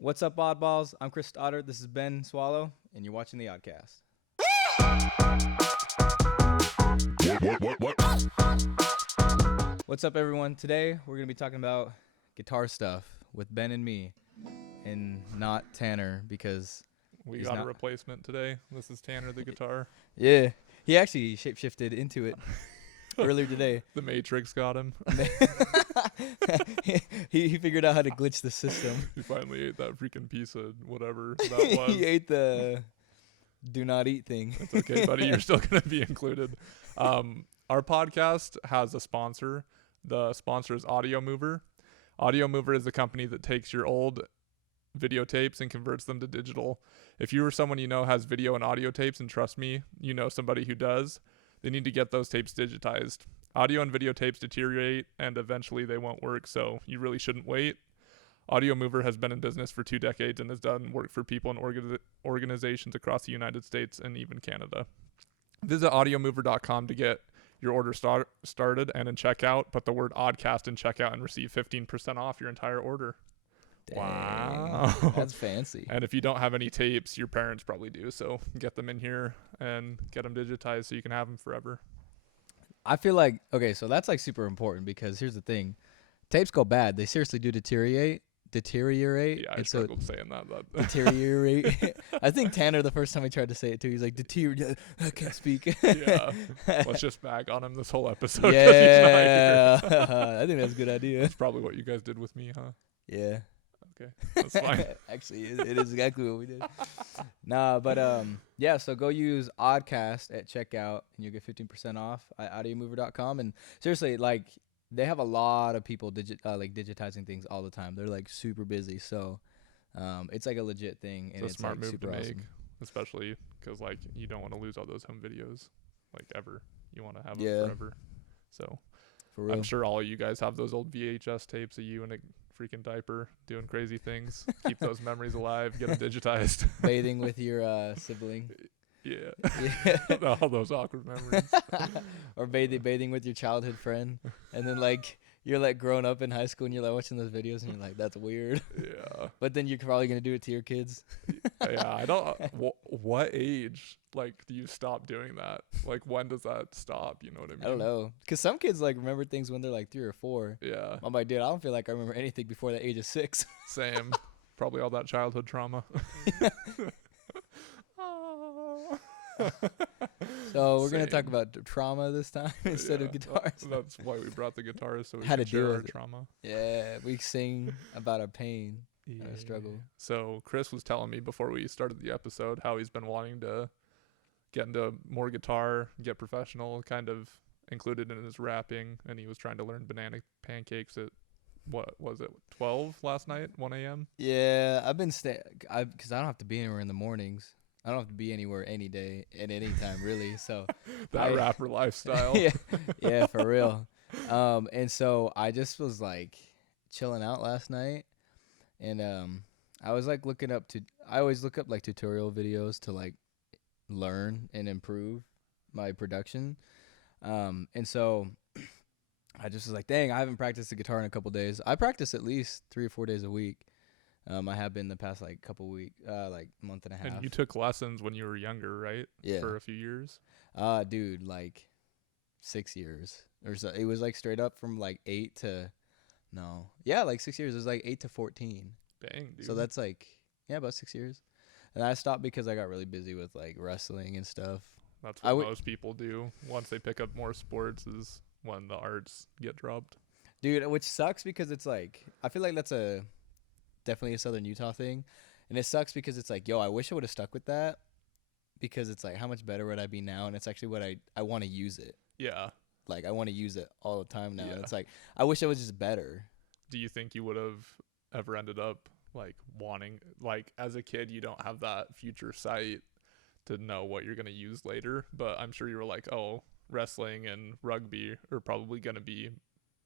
What's up, oddballs? I'm Chris Stoddard. This is Ben Swallow, and you're watching the Oddcast. What's up, everyone? Today, we're going to be talking about guitar stuff with Ben and me, and not Tanner, because we got a replacement today. This is Tanner, the guitar. Yeah, he actually shapeshifted into it earlier today. The Matrix got him. he figured out how to glitch the system. He finally ate that freaking piece of whatever that was. He ate the do not eat thing. It's okay, buddy. You're still going to be included. Our podcast has a sponsor. The sponsor is Audio Mover. Audio Mover is a company that takes your old videotapes and converts them to digital. If you or someone you know has video and audio tapes, and trust me, you know somebody who does, they need to get those tapes digitized. Audio and videotapes deteriorate, and eventually they won't work, so you really shouldn't wait. Audio Mover has been in business for 2 decades and has done work for people and organizations across the United States and even Canada. Visit audiomover.com to get your order started, and in checkout, put the word Oddcast in checkout and receive 15% off your entire order. Dang, wow. That's fancy. And if you don't have any tapes, your parents probably do, so get them in here and get them digitized so you can have them forever. I feel like, okay, so that's like super important, because here's the thing. Tapes go bad. They seriously do deteriorate. Yeah, I struggled saying that. Deteriorate. I think Tanner, the first time he tried to say it too, he's like, deteriorate. I can't speak. Yeah. Let's just bag on him this whole episode. Yeah. He's not here. I think that's a good idea. That's probably what you guys did with me, huh? Yeah. Okay, that's fine. Actually, it is exactly what we did. Nah, but yeah, so go use Oddcast at checkout, and you'll get 15% off at audiomover.com. And seriously, like, they have a lot of people digitizing things all the time. They're like super busy, so it's like a legit thing, and it's a smart like move super to make, awesome. Especially because like you don't want to lose all those home videos, like ever. You want to have Yeah. them forever. So For real. I'm sure all of you guys have those old VHS tapes of you in a freaking diaper doing crazy things. Keep those memories alive. Get them digitized. Bathing with your sibling. Yeah. All those awkward memories. Or bathing with your childhood friend, and then like you're like grown up in high school and you're like watching those videos and you're like, that's weird. Yeah. But then you're probably gonna do it to your kids. Yeah, I don't. What age like do you stop doing that? Like when does that stop? You know what I mean? I don't know, because some kids like remember things when they're like 3 or 4. Yeah. I'm like, dude, I don't feel like I remember anything before the age of 6. Same. Probably all that childhood trauma. So we're gonna talk about trauma this time instead of guitars. That's why we brought the guitars, so we How can to share deal our with it. trauma. Yeah, we sing about our pain, our Yeah. struggle. So Chris was telling me before we started the episode how he's been wanting to get into more guitar, get professional, kind of included in his rapping, and he was trying to learn banana pancakes at, what was it, 12 last night, 1 a.m.? Yeah, I've been because I don't have to be anywhere in the mornings. I don't have to be anywhere any day at any time, really. So That rapper lifestyle. yeah, for real. And so I just was like chilling out last night, and I was like I always look up like tutorial videos to like learn and improve my production. And so I just was like, dang, I haven't practiced the guitar in a couple days. I practice at least 3 or 4 days a week. I have been the past like couple weeks, like month and a half. And you took lessons when you were younger, right? Yeah. For a few years. Dude, like 6 years or so. It was like straight up from like 8 to, no, yeah, like 6 years. It was like 8 to 14. Dang, dude. So that's like, yeah, about 6 years. And I stopped because I got really busy with like wrestling and stuff. That's what most people do once they pick up more sports, is when the arts get dropped. Dude, which sucks because it's like, I feel like that's definitely a Southern Utah thing. And it sucks because it's like, yo, I wish I would have stuck with that, because it's like, how much better would I be now? And it's actually what I want to use it. Yeah. Like, I want to use it all the time now. Yeah. And it's like, I wish I was just better. Do you think you would have ever ended up like wanting, like as a kid, you don't have that future sight to know what you're going to use later, but I'm sure you were like, oh, wrestling and rugby are probably going to be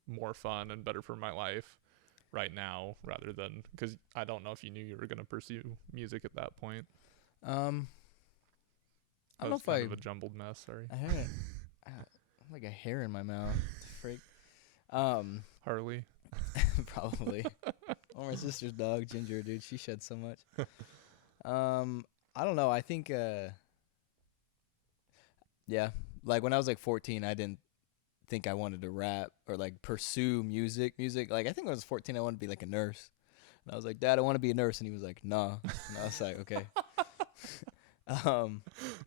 more fun and better for my life right now, rather than, because I don't know if you knew you were going to pursue music at that point. I don't know if kind of a jumbled mess. Sorry. I haven't. I'm like a hair in my mouth. Freak. Harley. Probably. Or my sister's dog, Ginger, dude. She sheds so much. I don't know. I think, yeah. Like when I was like 14, I didn't think I wanted to rap or like pursue music. Like I think when I was 14, I wanted to be like a nurse. And I was like, Dad, I want to be a nurse. And he was like, nah. And I was like, okay.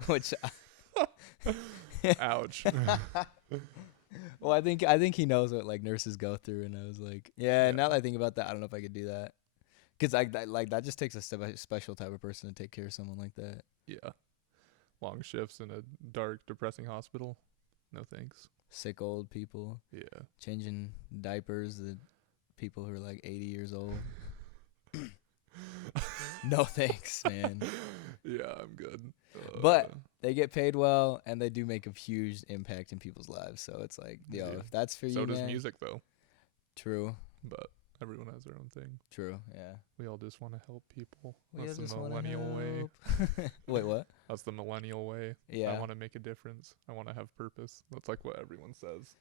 Which, Ouch. well, I think he knows what like nurses go through. And I was like, yeah. Now that I think about that, I don't know if I could do that. Cause that just takes a special type of person to take care of someone like that. Yeah. Long shifts in a dark, depressing hospital. No thanks. Sick old people. Yeah. Changing diapers. The people who are like 80 years old. No thanks, man. Yeah, I'm good. But they get paid well, and they do make a huge impact in people's lives. So it's like, yo, if that's for you, so does man. music, though. True. But everyone has their own thing. True. Yeah. We all just want to help people. We That's just the wanna millennial way. help. Wait, what? That's the millennial way. Yeah. I want to make a difference. I want to have purpose. That's like what everyone says.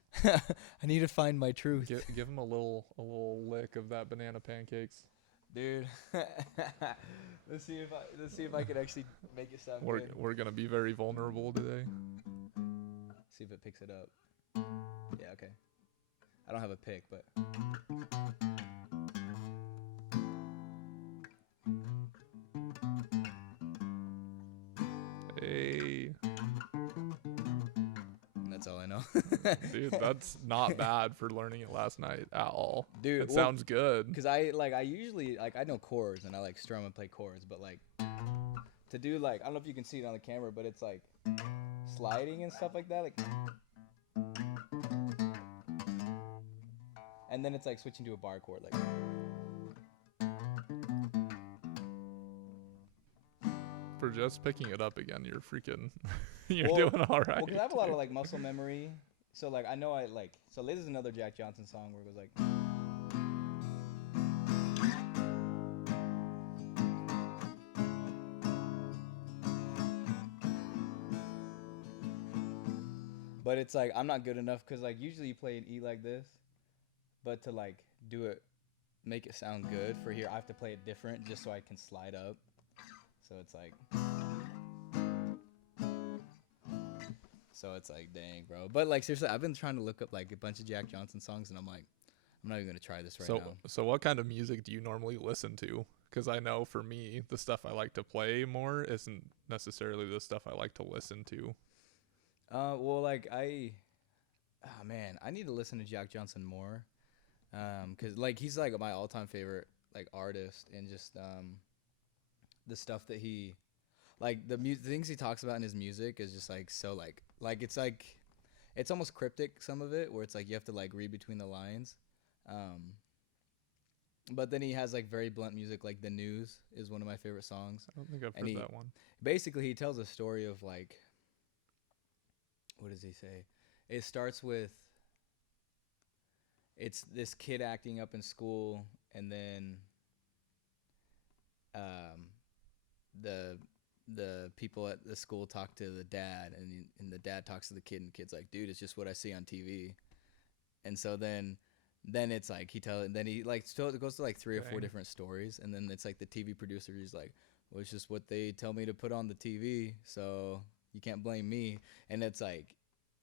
I need to find my truth. Give them a little lick of that banana pancakes. Dude. let's see if I can actually make it sound good. We're gonna be very vulnerable today. See if it picks it up. Yeah, okay. I don't have a pick, but Hey, that's all I know. dude, that's not bad for learning it last night at all. Dude, it sounds good. Because I usually like I know chords and I like strum and play chords, but like to do like I don't know if you can see it on the camera, but it's like sliding and stuff like that, like, and then it's like switching to a bar chord, like. For just picking it up again, you're freaking, you're Well, doing all right. Well, because I have a lot of like muscle memory, so like I know I like. So this is another Jack Johnson song where it goes like. But it's like I'm not good enough because like usually you play an E like this, but to like do it, make it sound good for here, I have to play it different just so I can slide up. So it's like. So it's like, dang, bro. But like seriously, I've been trying to look up like a bunch of Jack Johnson songs, and I'm like, I'm not even gonna try this right now. So what kind of music do you normally listen to? Because I know for me, the stuff I like to play more isn't necessarily the stuff I like to listen to. Well, like I need to listen to Jack Johnson more, cause like he's like my all-time favorite like artist, and just the stuff that he, like the things he talks about in his music is just like so like it's almost cryptic, some of it, where it's like you have to like read between the lines, but then he has like very blunt music, like The News is one of my favorite songs. I don't think I've heard that one. Basically, he tells a story of like. What does he say? It starts with it's this kid acting up in school, and then the people at the school talk to the dad, and the dad talks to the kid, and the kid's like, dude, it's just what I see on TV. And so then it's like then he like still it goes to like 3 or 4 different stories, and then it's like the TV producer is like, well, it's just what they tell me to put on the TV, so you can't blame me. And it's like,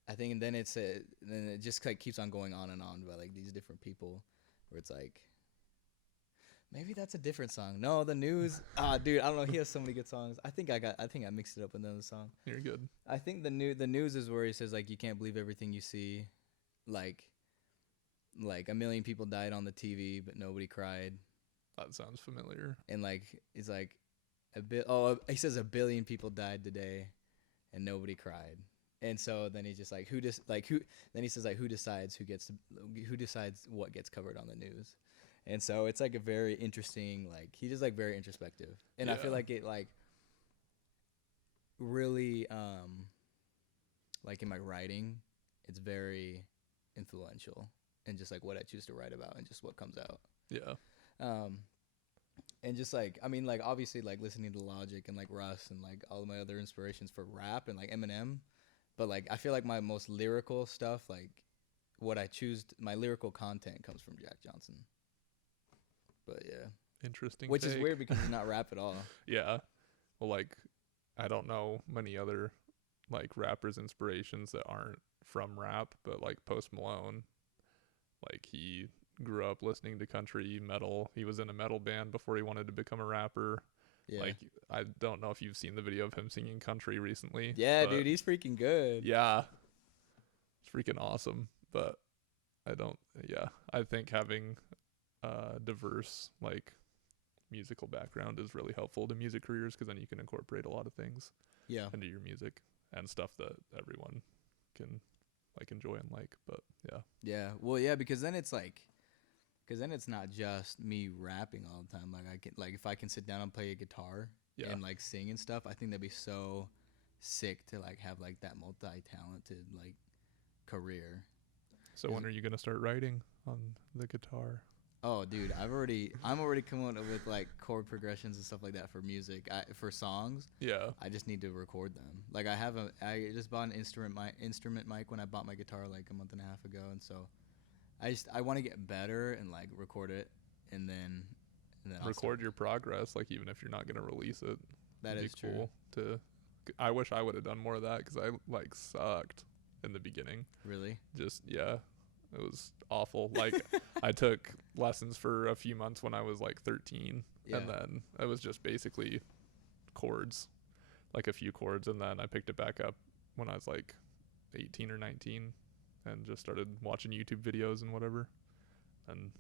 I think, and then then it just like keeps on going on and on about like these different people, where it's like, maybe that's a different song. No, The News. Dude, I don't know. He has so many good songs. I think I mixed it up with another song. You're good. I think the News is where he says like, you can't believe everything you see, like a million people died on the TV, but nobody cried. That sounds familiar. And like it's like he says a billion people died today, and nobody cried. And so then he's just like, then he says like, who decides what gets covered on the news? And so it's like a very interesting, like he's just like very introspective. And I feel like it like really like in my writing, it's very influential in just like what I choose to write about and just what comes out. Yeah. And just like, I mean, like obviously like listening to Logic and like Russ and like all of my other inspirations for rap and like Eminem. But like, I feel like my most lyrical stuff, like what I choose, my lyrical content comes from Jack Johnson. But yeah, Interesting. which is take. weird because he's not rap at all. Yeah. Well, like, I don't know many other like rappers' inspirations that aren't from rap, but like Post Malone, like he grew up listening to country metal. He was in a metal band before he wanted to become a rapper. Yeah. Like, I don't know if you've seen the video of him singing country recently. Yeah, but dude, he's freaking good. yeah, it's freaking awesome. But I don't. Yeah, I think having diverse like musical background is really helpful to music careers because then you can incorporate a lot of things Yeah. into your music and stuff that everyone can like enjoy and like. But yeah, Yeah. Well, yeah, because then it's like, because then it's not just me rapping all the time. Like I can, like if I can sit down and play a guitar yeah. and like sing and stuff, I think that'd be so sick to like have like that multi-talented like career. So when are you gonna start writing on the guitar? Oh, dude, I'm already coming up with like chord progressions and stuff like that for music. For songs, Yeah. I just need to record them. Like I just bought an instrument mic when I bought my guitar like a month and a half ago, and so I want to get better and like record it, and then I'll Record your progress, like even if you're not gonna release it. That It'd is be cool to. I wish I would have done more of that because I like sucked in the beginning. Really? Just yeah, it was awful. Like I took lessons for a few months when I was like 13, Yeah. and then it was just basically chords, like a few chords, and then I picked it back up when I was like 18 or 19, and just started watching YouTube videos and whatever, and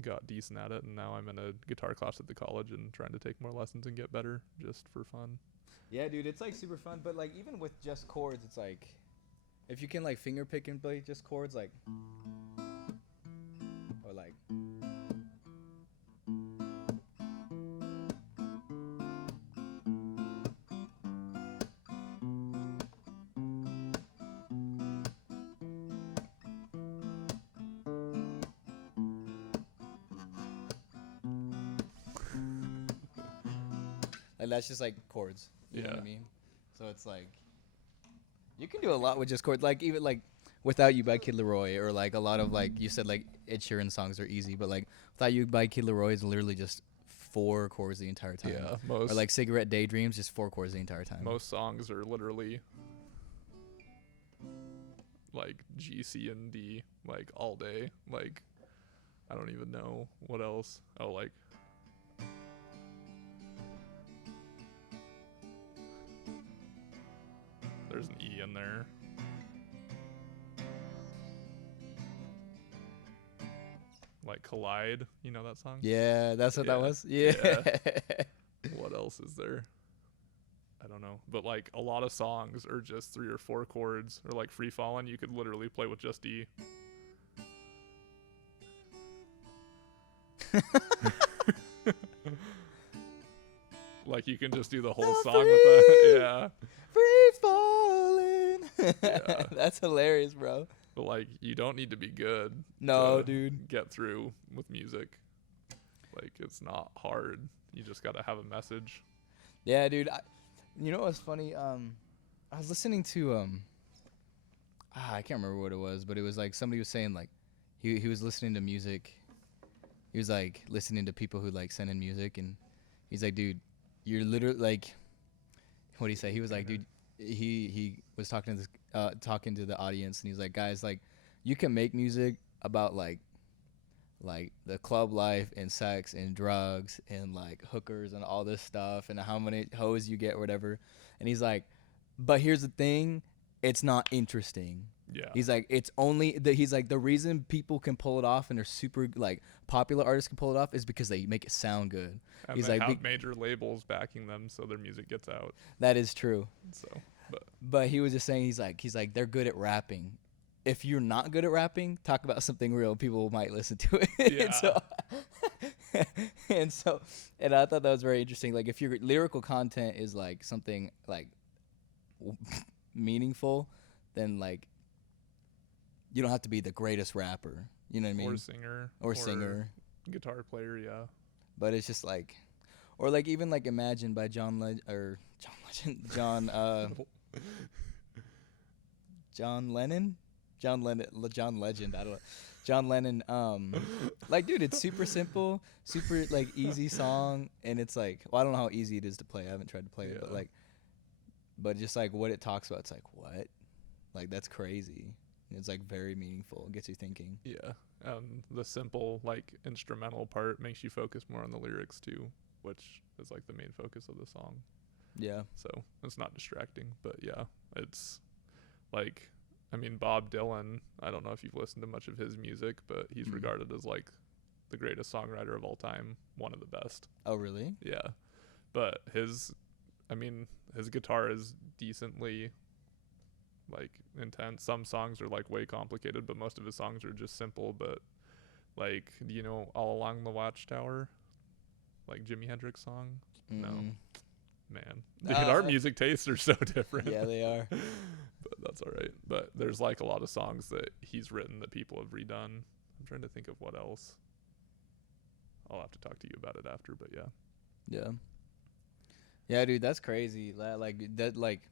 got decent at it. And now I'm in a guitar class at the college and trying to take more lessons and get better just for fun. Yeah, dude, it's like super fun, but like even with just chords, it's like if you can like finger pick and play just chords, like or like that's just like chords. You know what I mean? So it's like you can do a lot with just chords. Like even like Without You by Kid Laroi, or like a lot of like you said like Ed Sheeran songs are easy, but like Without You by Kid Laroi is literally just 4 chords the entire time. Yeah, Or like Cigarette Daydreams, just 4 chords the entire time. most songs are literally like G, C, and D like all day. Like I don't even know what else. Oh, like there's an E in there. Like Collide, you know that song? Yeah, that's what that Yeah. was. Yeah. What else is there? I don't know. But like a lot of songs are just 3 or 4 chords, or like Free Fallin', you could literally play with just E. Like you can just do the whole The song with that. Yeah. Free falling. Yeah. That's hilarious, bro. But like you don't need to be good No, to dude. get through with music. Like it's not hard. You just got to have a message. Yeah, dude. You know what's funny? I was listening to I can't remember what it was, but it was like somebody was saying like he was listening to music. He was like listening to people who like send in music, and he's like, dude, you're literally like, what do you say? He was like, dude, he was talking to this talking to the audience, and he's like, guys, like, you can make music about like the club life and sex and drugs and like hookers and all this stuff and how many hoes you get or whatever. And he's like, but here's the thing, it's not interesting. Yeah. He's like, it's only he's like, the reason people can pull it off and they're super like popular artists can pull it off is because they make it sound good. And he's they like, have major labels backing them so their music gets out. that is true. So, But he was just saying, he's like they're good at rapping. If you're not good at rapping, talk about something real. People might listen to it. Yeah. and I thought that was very interesting. Like if your lyrical content is like something like meaningful, then like you don't have to be the greatest rapper. You know what I mean? Or singer. Singer. Guitar player, yeah. But it's just like, or like even like Imagine by John Lennon. John Legend. I don't know. John Lennon. Like, dude, it's super simple, super like easy song, and it's like, well, I don't know how easy it is to play. I haven't tried to play it, but Yeah. like, just like what it talks about, it's like what, like that's crazy. It's like very meaningful. It gets you thinking. Yeah. The simple like instrumental part makes you focus more on the lyrics too, which is like the main focus of the song. Yeah. So it's not distracting, but yeah, it's like, I mean, Bob Dylan, I don't know if you've listened to much of his music, but he's Mm. regarded as like the greatest songwriter of all time, one of the best. Oh, really? Yeah. But I mean, his guitar is decently like intense. Some songs are like way complicated, but most of his songs are just simple. But like, do you know All Along the Watchtower? Like Jimi Hendrix song? No. Mm. Man. Dude, our music tastes are so different. Yeah, they are. But that's all right. But there's like a lot of songs that he's written that people have redone. I'm trying to think of what else. I'll have to talk to you about it after, but yeah. Yeah. Yeah, dude, that's crazy. Like that, like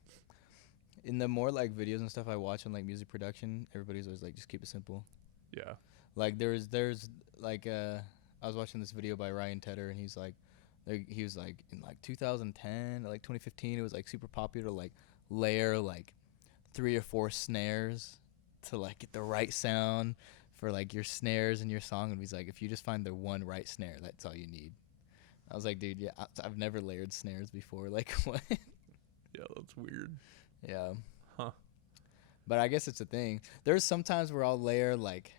in the more like videos and stuff I watch on like music production, everybody's always like, just keep it simple. Yeah. Like there's like I was watching this video by Ryan Tedder, and he's like he was like in like 2010 or like 2015, it was like super popular to like layer like 3 or 4 snares to like get the right sound for like your snares in your song. And he's like, if you just find the one right snare, that's all you need. I was like, dude, yeah, I've never layered snares before. Like, what? Yeah, that's weird. Yeah. Huh. But I guess it's a thing. There's sometimes where I'll layer like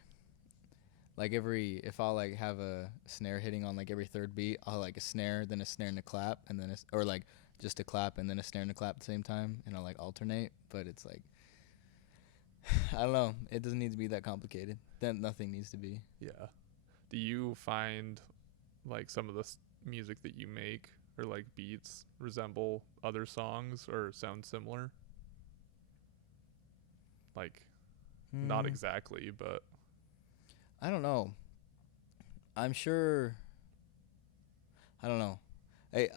if I'll like have a snare hitting on like every third beat, I'll like a snare, then a snare and a clap, and then or like just a clap and then a snare and a clap at the same time, and I'll like alternate. But it's like, I don't know. It doesn't need to be that complicated. Then nothing needs to be. Yeah. Do you find like some of the music that you make or like beats resemble other songs or sound similar? Like, not exactly, but I don't know. I'm sure. I don't know.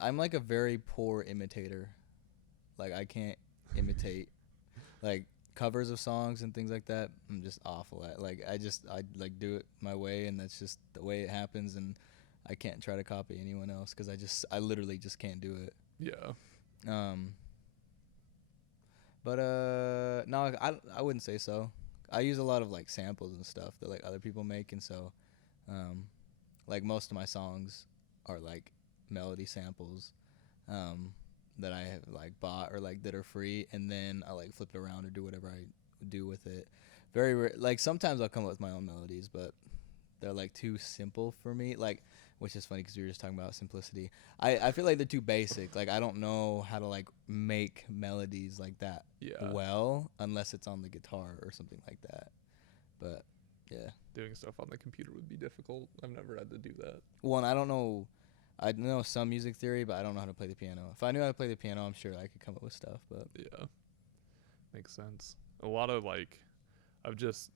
I'm like a very poor imitator. Like I can't imitate like covers of songs and things like that. I'm just awful at. Like I like do it my way, and that's just the way it happens, and I can't try to copy anyone else because I literally just can't do it. yeah. But no, I wouldn't say so. I use a lot of like samples and stuff that like other people make, and so like most of my songs are like melody samples that I have like bought or like that are free, and then I like flip it around or do whatever I do with it. Like sometimes I'll come up with my own melodies, but they're like too simple for me. Like, which is funny because we were just talking about simplicity. I feel like they're too basic. Like I don't know how to like make melodies like that well unless it's on the guitar or something like that. But yeah, Doing stuff on the computer would be difficult. I've never had to do that. one, I don't know. I know some music theory, but I don't know how to play the piano. If I knew how to play the piano, I'm sure I could come up with stuff. But Yeah. Makes sense. A lot of like, I've just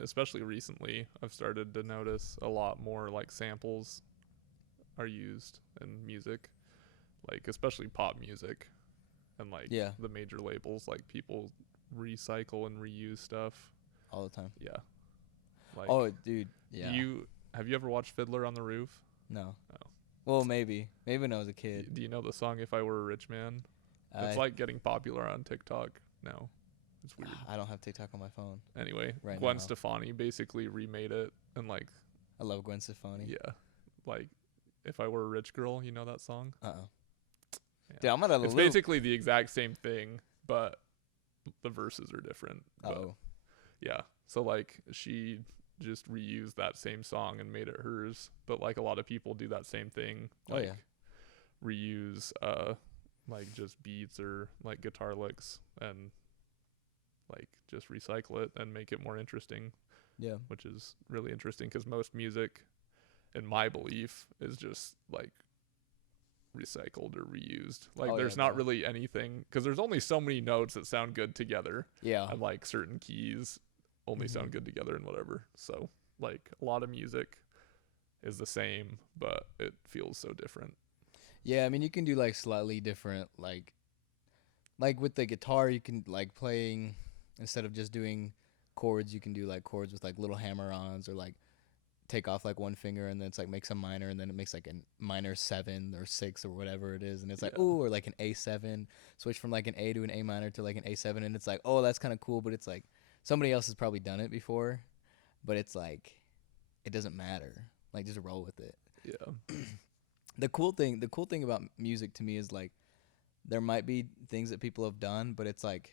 especially recently, I've started to notice a lot more like samples are used in music, like especially pop music, and like yeah, the major labels, like people recycle and reuse stuff. all the time. Yeah. Like, Oh, dude. Yeah. Have you ever watched Fiddler on the Roof? No. Oh. Well, maybe when I was a kid. Do you know the song "If I Were a Rich Man"? It's like getting popular on TikTok now. It's weird. I don't have TikTok on my phone. Anyway, Right Gwen now. Stefani basically remade it, and like, I love Gwen Stefani. yeah, like "If I Were a Rich Girl," you know that song? Yeah. Yeah. Dude, I'm gonna It's loop. basically the exact same thing, but the verses are different. But Oh. yeah, so like she just reused that same song and made it hers, but like a lot of people do that same thing, like reuse like just beats or like guitar licks and like just recycle it and make it more interesting. Yeah. Which is really interesting because most music, in my belief, is just like recycled or reused. Like there's not really anything, because there's only so many notes that sound good together. Yeah. And like certain keys only sound good together and whatever. So like a lot of music is the same, but it feels so different. Yeah, I mean you can do like slightly different like with the guitar you can like playing, instead of just doing chords, you can do like chords with like little hammer-ons, or like take off like one finger and then it's like makes a minor, and then it makes like a minor 7 or 6 or whatever it is, and it's like ooh, or like an A7, switch from like an A to an A minor to like an A7, and it's like, oh, that's kind of cool, but it's like somebody else has probably done it before, but it's like it doesn't matter. Like just roll with it. Yeah. The cool thing about music to me is like there might be things that people have done, but it's like,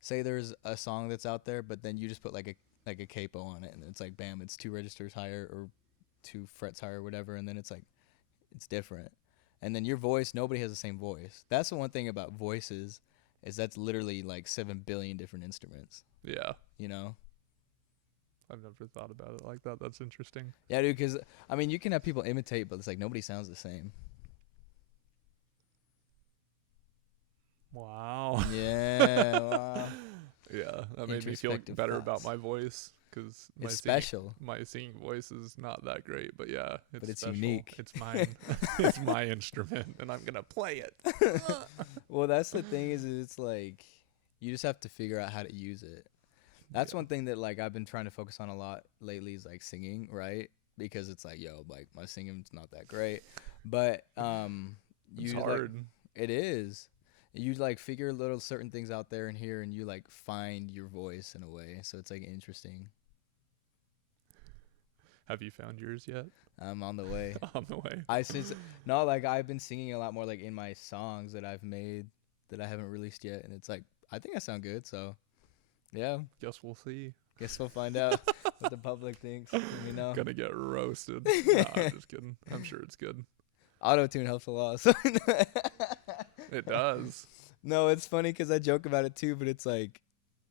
say there's a song that's out there, but then you just put like a capo on it, and it's like bam, it's 2 registers higher or 2 frets higher or whatever, and then it's like it's different. And then your voice, nobody has the same voice. That's the one thing about voices, is that's literally like 7 billion different instruments. Yeah. You know? I've never thought about it like that. That's interesting. Yeah, dude, because I mean, you can have people imitate, but it's like nobody sounds the same. Wow. Yeah. Wow. Yeah, that made me feel Introspective better thoughts. about my voice, because It's special. my singing voice is not that great, but yeah, But it's special. unique. It's mine. It's my instrument, and I'm gonna play it. Well, that's the thing, is it's like you just have to figure out how to use it. That's one thing that like I've been trying to focus on a lot lately, is like singing, right? Because it's like, yo, like my singing's not that great, but It's you hard. Like, it is. You like figure little certain things out there and here, and you like find your voice in a way. So it's like interesting. Have you found yours yet? I'm on the way. On the way. Like I've been singing a lot more like in my songs that I've made that I haven't released yet, and it's like I think I sound good. So yeah, Guess we'll see. guess we'll find out what the public thinks. Let me know. Gonna get roasted. Nah, I'm just kidding. I'm sure it's good. Auto-tune helps a lot. So It does. No, it's funny because I joke about it too, but it's like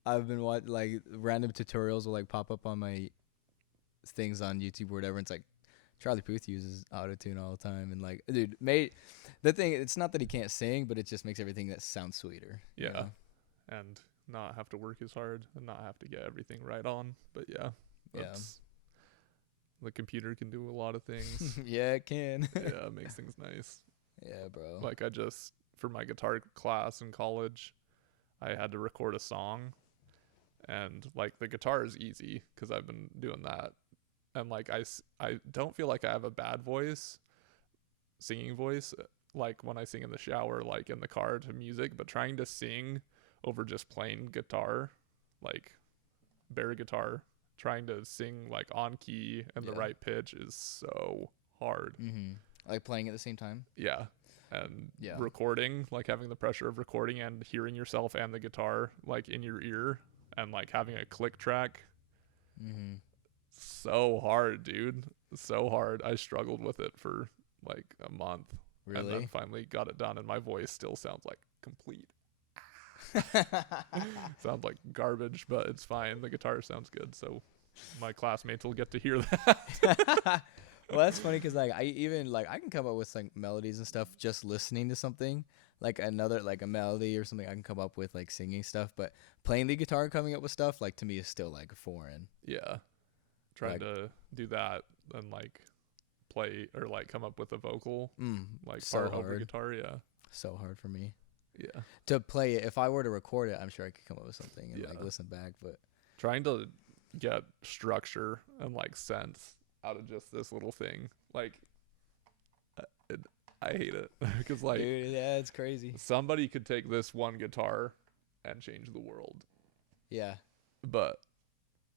I've been watching like random tutorials will like pop up on my things on YouTube or whatever. And it's like Charlie Puth uses auto-tune all the time, and like, dude, the thing, it's not that he can't sing, but it just makes everything that sounds sweeter. Yeah. You know? And not have to work as hard and not have to get everything right on. But yeah, the computer can do a lot of things. Yeah, it can. Yeah, it makes things nice. Yeah, bro. Like for my guitar class in college, I had to record a song, and like the guitar is easy because I've been doing that. And like I don't feel like I have a bad voice, singing voice, like when I sing in the shower, like in the car to music, but trying to sing over just plain guitar, like bare guitar, trying to sing like on key and the right pitch is so hard. Mm-hmm. Like playing at the same time. Yeah. And recording, like having the pressure of recording and hearing yourself and the guitar like in your ear, and like having a click track. Mm-hmm. So hard, dude. So hard. I struggled with it for like a month. Really? And then finally got it done, and my voice still sounds like complete. Sounds like garbage, but it's fine. The guitar sounds good, so my classmates will get to hear that. Well, that's funny because like I can come up with like melodies and stuff just listening to something, like a melody or something. I can come up with like singing stuff, but playing the guitar and coming up with stuff, like, to me is still like foreign. Yeah, trying to do that and like play or like come up with a vocal, like so part hard. over guitar. Yeah, so hard for me. Yeah, to play it. If I were to record it, I'm sure I could come up with something and like listen back. But trying to get structure and like sense out of just this little thing, like I hate it because like, dude, yeah, it's crazy. Somebody could take this one guitar and change the world. Yeah, but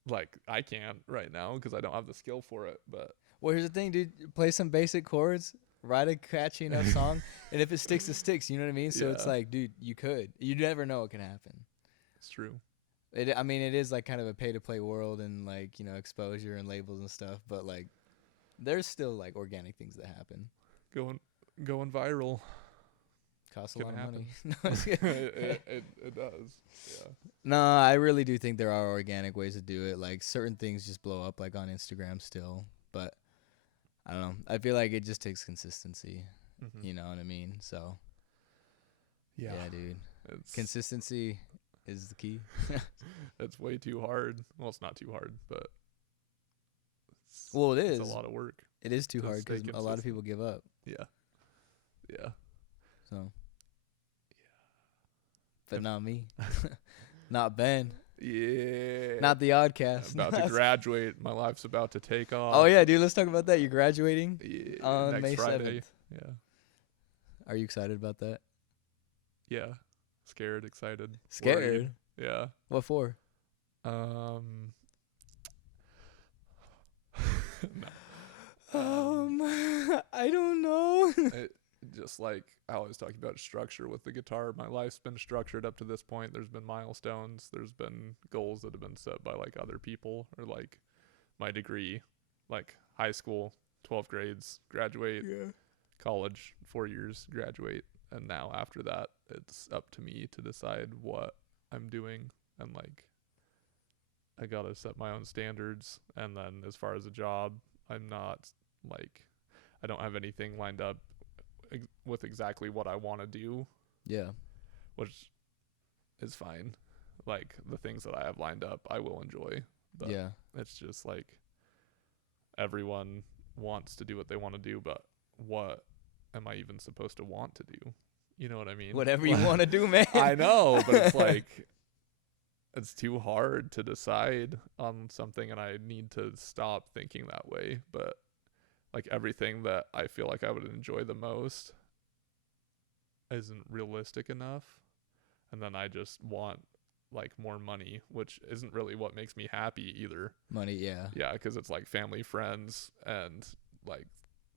like I can't right now because I don't have the skill for it. But well, here's the thing, dude. Play some basic chords, write a catchy enough song, and if it sticks, it sticks. You know what I mean? So it's like, dude, you never know what can happen. It's true. It is like kind of a pay-to-play world, and like, exposure and labels and stuff. But like, there's still like organic things that happen. Going viral Costs a lot of money. it does. Yeah. No, I really do think there are organic ways to do it. Like certain things just blow up, like on Instagram still. But I don't know. I feel like it just takes consistency. Mm-hmm. You know what I mean? So yeah, dude. Consistency is the key. It's way too hard. Well, it's not too hard, but it is. It's a lot of work. It is too hard because a lot of people give up. Yeah. Yeah. So. Yeah. But not me. Not Ben. Yeah. Not the Oddcast. About to graduate. My life's about to take off. Oh yeah, dude. Let's talk about that. You're graduating Yeah, on next May Friday. 7th. Yeah. Are you excited about that? Yeah. Scared, excited. Scared? Worried. Yeah. What for? No. I don't know. Just like I always talk about structure with the guitar. My life's been structured up to this point. There's been milestones. There's been goals that have been set by like other people, or like my degree, like high school, 12 grades, graduate, Yeah. college, 4 years, graduate. And now after that, it's up to me to decide what I'm doing. And like, I got to set my own standards. And then as far as a job, I'm not like, I don't have anything lined up with exactly what I want to do, Yeah. which is fine. Like the things that I have lined up, I will enjoy. But Yeah. it's just like everyone wants to do what they want to do, but what am I even supposed to want to do? You know what I mean? Whatever you want to do, man. I know, but it's like it's too hard to decide on something, and I need to stop thinking that way. But like everything that I feel like I would enjoy the most isn't realistic enough, and then I just want like more money, which isn't really what makes me happy either. Money, yeah. Yeah, because it's like family, friends, and like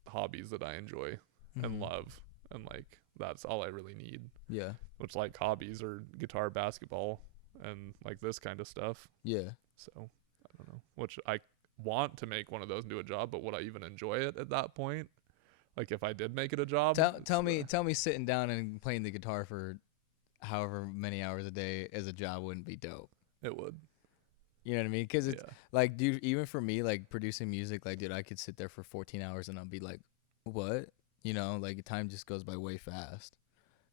hobbies that I enjoy and Mhm. love, and like that's all I really need. Yeah. Which like hobbies are guitar, basketball, and like this kind of stuff. Yeah. So I don't know. Which I want to make one of those into a job, but would I even enjoy it at that point? Like if I did make it a job, Tell me sitting down and playing the guitar for however many hours a day as a job wouldn't be dope. it would. You know what I mean? Because it's Yeah. like, dude, even for me, like producing music, like, dude, I could sit there for 14 hours and I'll be like, what? You know, like time just goes by way fast.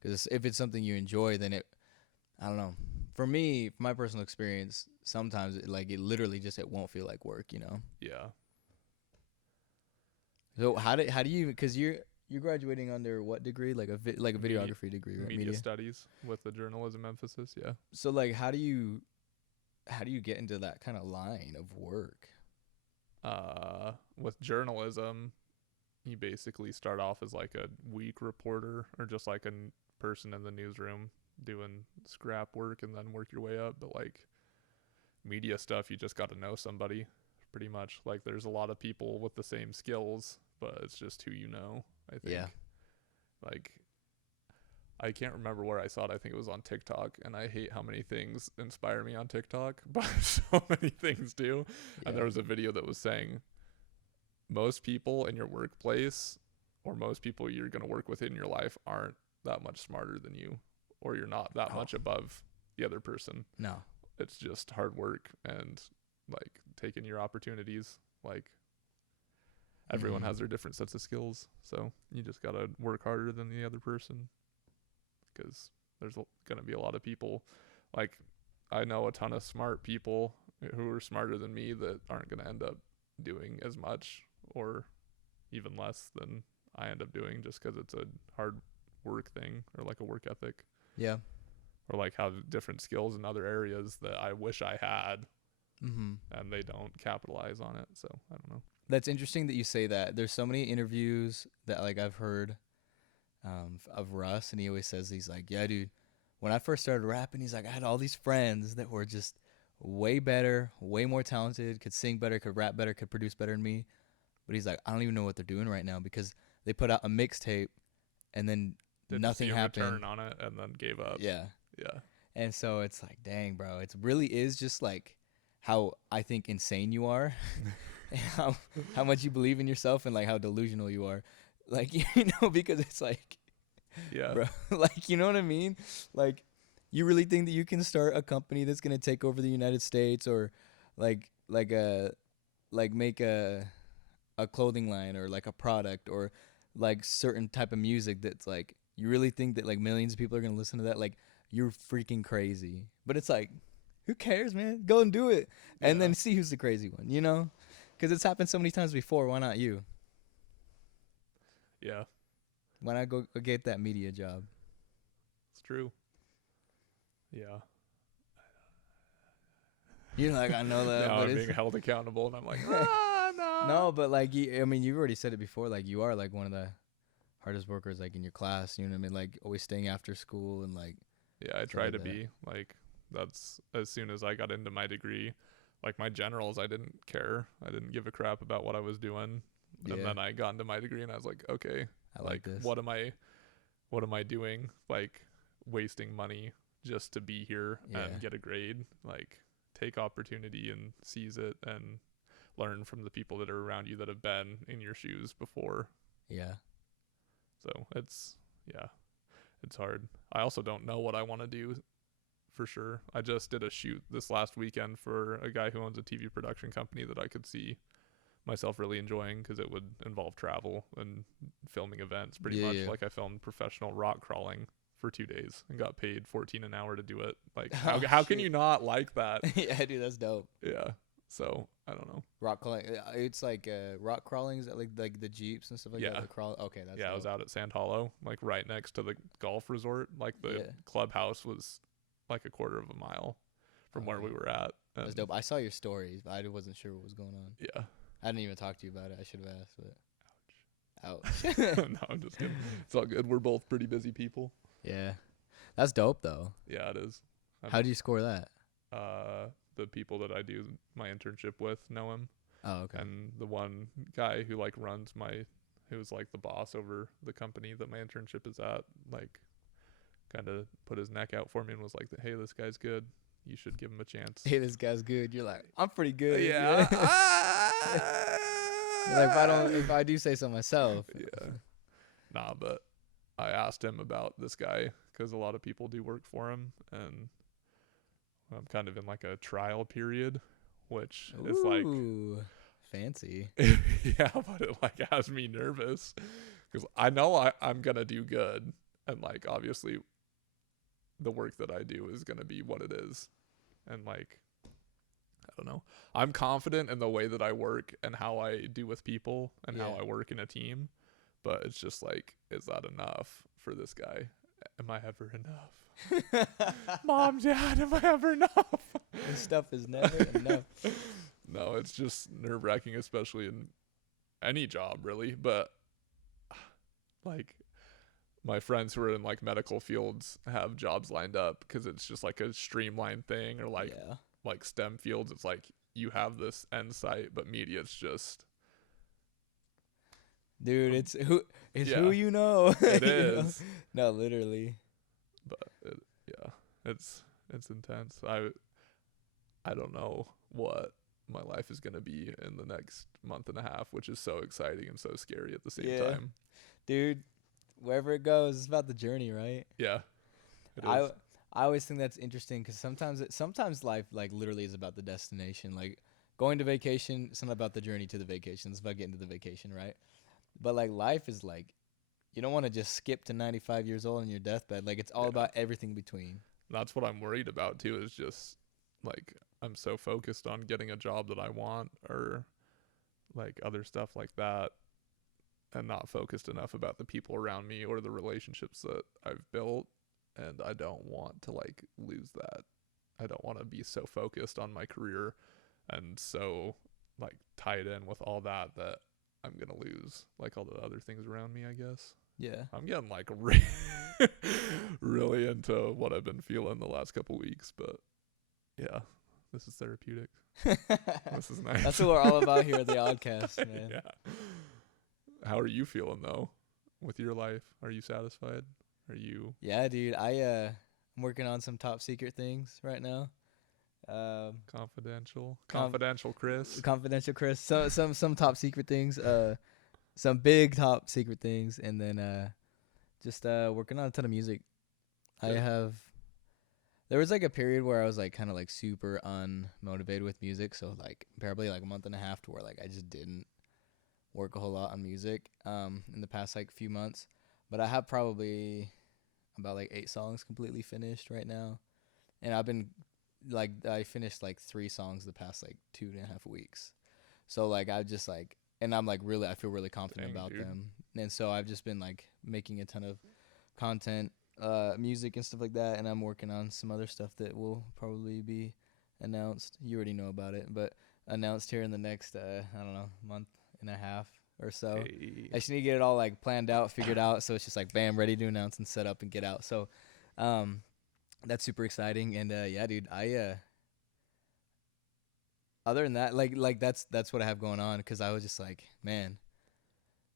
Because if it's something you enjoy, then I don't know. For me, my personal experience, sometimes it literally just it won't feel like work. You know. Yeah. So how do you? Because you're graduating under what degree? Like a videography degree, right? Media studies with a journalism emphasis. Yeah. So like, how do you get into that kind of line of work? With journalism, you basically start off as like a week reporter or just like a person in the newsroom doing scrap work and then work your way up. But like media stuff, you just got to know somebody pretty much. Like there's a lot of people with the same skills, but it's just who you know, I think. Yeah. Like I can't remember where I saw it. I think it was on TikTok, and I hate how many things inspire me on TikTok, but so many things do. Yeah. And there was a video that was saying most people in your workplace or most people you're going to work with in your life aren't that much smarter than you, or you're not that much above the other person. No. It's just hard work and like taking your opportunities. Like everyone has their different sets of skills, so you just got to work harder than the other person, because there's going to be a lot of people. Like I know a ton of smart people who are smarter than me that aren't going to end up doing as much or even less than I end up doing, just because it's a hard work thing or like a work ethic. Yeah. Or like have different skills in other areas that I wish I had, and they don't capitalize on it. So I don't know. That's interesting that you say that. There's so many interviews that like I've heard of Russ, and he always says, he's like, yeah, dude, when I first started rapping, he's like, I had all these friends that were just way better, way more talented, could sing better, could rap better, could produce better than me. But he's like, I don't even know what they're doing right now, because they put out a mixtape and then nothing happened. Return on it and then gave up. Yeah. Yeah. And so it's like, dang, bro, it really is just like how I think insane you are, and how much you believe in yourself, and like how delusional you are. Like, you know, because it's like, Yeah, bro, like, you know what I mean? Like, you really think that you can start a company that's gonna take over the United States, or like make a clothing line, or like a product, or like certain type of music that's like, you really think that like millions of people are gonna listen to that? Like, you're freaking crazy. But it's like, who cares, man? Go and do it, and then see who's the crazy one, you know? Because it's happened so many times before. Why not you? Yeah, Why not go get that media job? it's true. Yeah. You're like, I know that, Now but I'm it's being held accountable, and I'm like, no. no, but like, I mean, you've already said it before. Like, you are like one of the hardest workers, like in your class. You know what I mean? Like, always staying after school and like. Yeah, I stuff try like to that. be like. That's as soon as I got into my degree, like my generals, I didn't care. I didn't give a crap about what I was doing. And Yeah, then I got into my degree, and I was like, okay, I like like this. what am I doing? Like wasting money just to be here Yeah, and get a grade? Like take opportunity and seize it and learn from the people that are around you that have been in your shoes before. yeah. So it's hard. I also don't know what I want to do for sure. I just did a shoot this last weekend for a guy who owns a TV production company that I could see myself really enjoying because it would involve travel and filming events pretty much. Yeah. Like I filmed professional rock crawling for 2 days and got paid 14 an hour to do it. Like how can shit. you not like that? Yeah, dude, that's dope. Yeah. So I don't know. Rock crawling. It's like rock crawling. Is that like the jeeps and stuff like Yeah. that? The crawl. Okay, that's Yeah, I was dope. out at Sand Hollow, like right next to the golf resort. Like the Yeah. clubhouse was like a quarter of a mile from where we were at. That's dope. I saw your stories, but I wasn't sure what was going on. Yeah. I didn't even talk to you about it. I should have asked, but ouch. No, I'm just kidding. It's all good. We're both pretty busy people. Yeah, that's dope though. Yeah, it is. How do you score that? The people that I do my internship with know him, Oh, okay. and the one guy who like runs who's like the boss over the company that my internship is at, like, kind of put his neck out for me and was like, "Hey, this guy's good. You should give him a chance." Hey, this guy's good. You're like, I'm pretty good. Yeah. You're like, if I do say so myself. Yeah. Nah, but I asked him about this guy because a lot of people do work for him, and I'm kind of in like a trial period, which is like, Ooh, fancy. yeah, but it like has me nervous because I know I'm gonna do good, and like obviously the work that I do is gonna be what it is, and like I don't know, I'm confident in the way that I work and how I do with people and how Yeah. I work in a team, but it's just like, is that enough for this guy? Am I ever enough? Mom, Dad, am I ever enough? This stuff is never enough. No, it's just nerve-wracking, especially in any job, really. But like my friends who are in like medical fields have jobs lined up because it's just like a streamlined thing, or like Yeah. like STEM fields, it's like you have this end sight, but media, it's just Dude, it's who Yeah. who you know. it You know? is. No, literally. But it's intense. I don't know what my life is gonna be in the next month and a half, which is so exciting and so scary at the same Yeah. time. Dude, wherever it goes, it's about the journey, right? Yeah, it I is. I always think that's interesting because sometimes life like literally is about the destination. Like going to vacation, it's not about the journey to the vacation. It's about getting to the vacation, right? But like life is like you don't want to just skip to 95 years old on your deathbed. Like it's all Yeah. about everything between. That's what I'm worried about too, is just like I'm so focused on getting a job that I want, or like other stuff like that, and not focused enough about the people around me or the relationships that I've built, and I don't want to like lose that. I don't want to be so focused on my career and so like tied in with all that I'm going to lose like all the other things around me, I guess. Yeah. I'm getting like really into what I've been feeling the last couple weeks, but yeah, this is therapeutic. This is nice. That's what we're all about here at the Oddcast, man. Yeah. How are you feeling though with your life? Are you satisfied? Are you Yeah, dude. I'm working on some top secret things right now. confidential? Com- Confidential, Chris. Confidential, Chris. Some top secret things. Some big top secret things, and then just working on a ton of music. Good. There was like a period where I was like kind of like super unmotivated with music, so like probably like a month and a half to where like I just didn't work a whole lot on music in the past like few months. But I have probably about like 8 songs completely finished right now, and I've been like I finished like 3 songs the past like 2.5 weeks. So like I just like, and I'm like really I feel really confident Dang, about dude. them, and so I've just been like making a ton of content, music and stuff like that, and I'm working on some other stuff that will probably be announced. You already know about it, but announced here in the next I don't know, month and a half or so. Hey. I just need to get it all like planned out, figured out, so it's just like bam, ready to announce and set up and get out. So that's super exciting. And yeah, dude, I other than that, like that's what I have going on, because I was just like, man,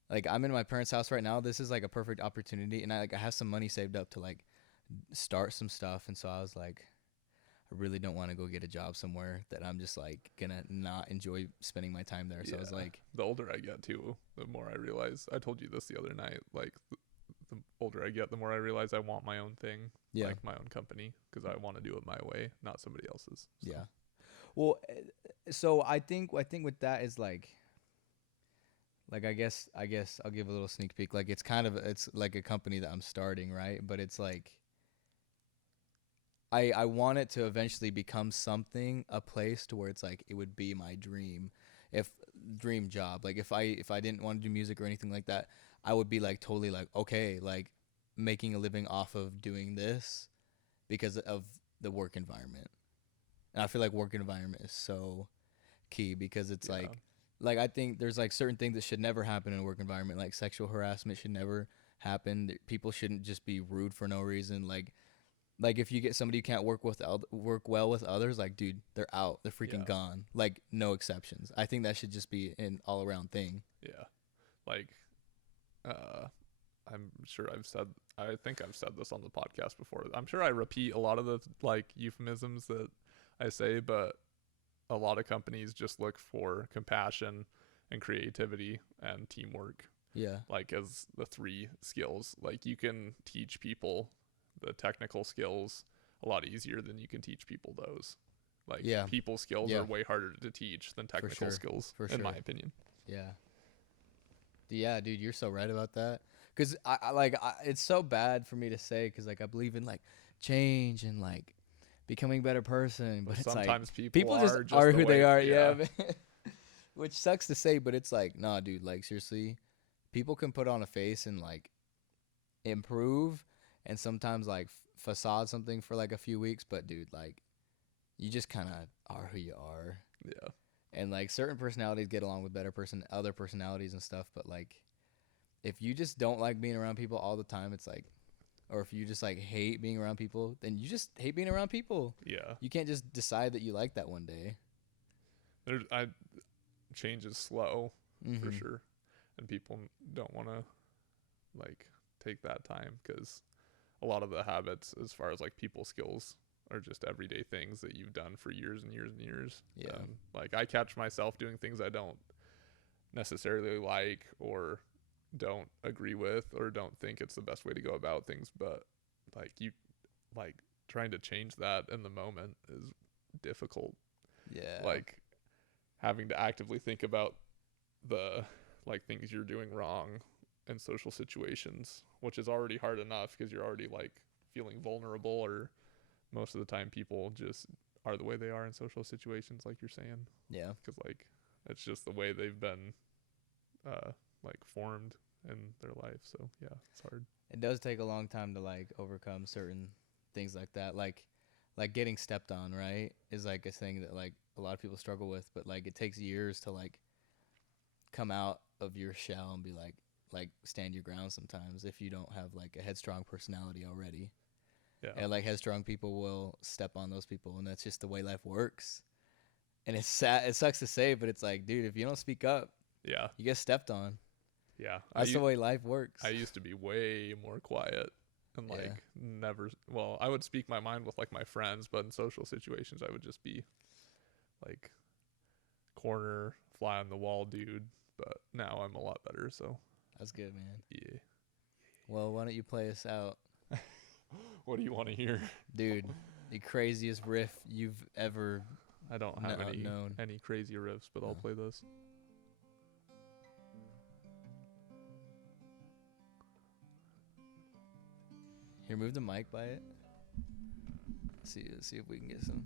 like I'm in my parents' house right now. This is like a perfect opportunity, and I have some money saved up to like start some stuff. And so I was like, I really don't want to go get a job somewhere that I'm just like gonna not enjoy spending my time there. So I was like, the older I get too, the more I realize. I told you this the other night. Like the older I get, the more I realize I want my own thing, yeah, like my own company, because I want to do it my way, not somebody else's. So. yeah. Well, so I think with that is like I guess I'll give a little sneak peek. Like it's like a company that I'm starting, right? But it's like I want it to eventually become something, a place to where it's like it would be my dream job. Like if I didn't want to do music or anything like that, I would be like totally like okay, like making a living off of doing this because of the work environment. And I feel like work environment is so key, because it's like I think there's like certain things that should never happen in a work environment. Like sexual harassment should never happen. People shouldn't just be rude for no reason. Like if you get somebody who can't work well with others, like dude, they're out. They're freaking gone. Like no exceptions. I think that should just be an all around thing. Yeah. Like I'm sure I think I've said this on the podcast before. I'm sure I repeat a lot of the like euphemisms that I say, but a lot of companies just look for compassion and creativity and teamwork. Yeah. Like as the three skills. Like you can teach people the technical skills a lot easier than you can teach people those. Like people skills are way harder to teach than technical skills, in my opinion. Yeah. Yeah, dude, you're so right about that. Because it's so bad for me to say, because like I believe in like change and like becoming a better person, but it's sometimes like people just are who they are. Yeah. Which sucks to say, but it's like, nah, dude, like seriously, people can put on a face and like improve, and sometimes like facade something for like a few weeks, but dude, like you just kind of are who you are. Yeah. And like certain personalities get along with other personalities and stuff, but like if you just don't like being around people all the time, it's like, or if you just like hate being around people, then you just hate being around people. Yeah. You can't just decide that you like that one day. Change is slow for sure, and people don't want to like take that time, because a lot of the habits as far as like people skills are just everyday things that you've done for years and years and years. Yeah. Like I catch myself doing things I don't necessarily like or don't agree with or don't think it's the best way to go about things, but like trying to change that in the moment is difficult. Yeah. Like having to actively think about the like things you're doing wrong in social situations, which is already hard enough because you're already like feeling vulnerable, or most of the time people just are the way they are in social situations, like you're saying. Yeah. Because like it's just the way they've been like formed in their life. So yeah, it's hard. It does take a long time to like overcome certain things like that. Like getting stepped on, right, is like a thing that like a lot of people struggle with, but like it takes years to like come out of your shell and be like stand your ground sometimes, if you don't have like a headstrong personality already. Yeah. And like headstrong people will step on those people, and that's just the way life works. And it's sad, it sucks to say, but it's like, dude, if you don't speak up, you get stepped on. Yeah. That's the way life works. I used to be way more quiet and like I would speak my mind with like my friends, but in social situations I would just be like corner fly on the wall dude. But now I'm a lot better, so that's good, man. Yeah. Well, why don't you play us out? What do you want to hear? Dude, the craziest riff you've ever I don't have any crazy riffs, but I'll play this. Here, move the mic by it. Let's see if we can get some.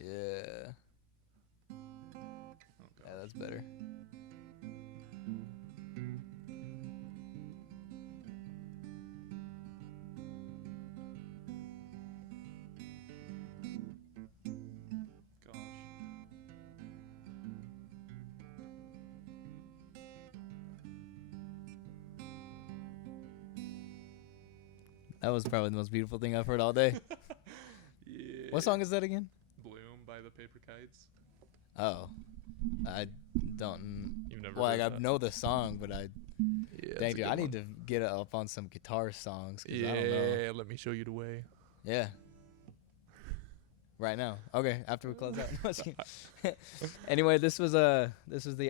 Yeah. Yeah, that's better. That was probably the most beautiful thing I've heard all day. Yeah. What song is that again? Bloom by the Paper Kites. Oh, I don't. You've never Well, heard I that? know the song, but I. Yeah, Dang, it's a dude, good I need one. to get up on some guitar songs. 'Cause I don't know. Yeah, let me show you the way. Yeah. Right now. Okay, after we close out. No, just kidding. Anyway, this was the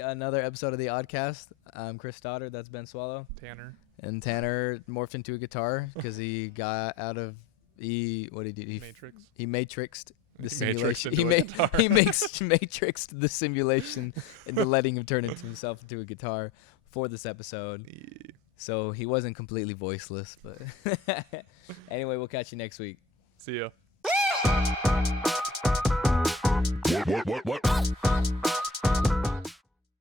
another episode of the Oddcast. I'm Chris Stoddard. That's Ben Swallow. Tanner. And Tanner morphed into a guitar because he got out of what did he do? Matrix. He matrixed the He matrixed simulation. into a guitar. He matrixed the simulation into letting him turn into himself into a guitar for this episode. Yeah. So he wasn't completely voiceless, but anyway, we'll catch you next week. See ya. What?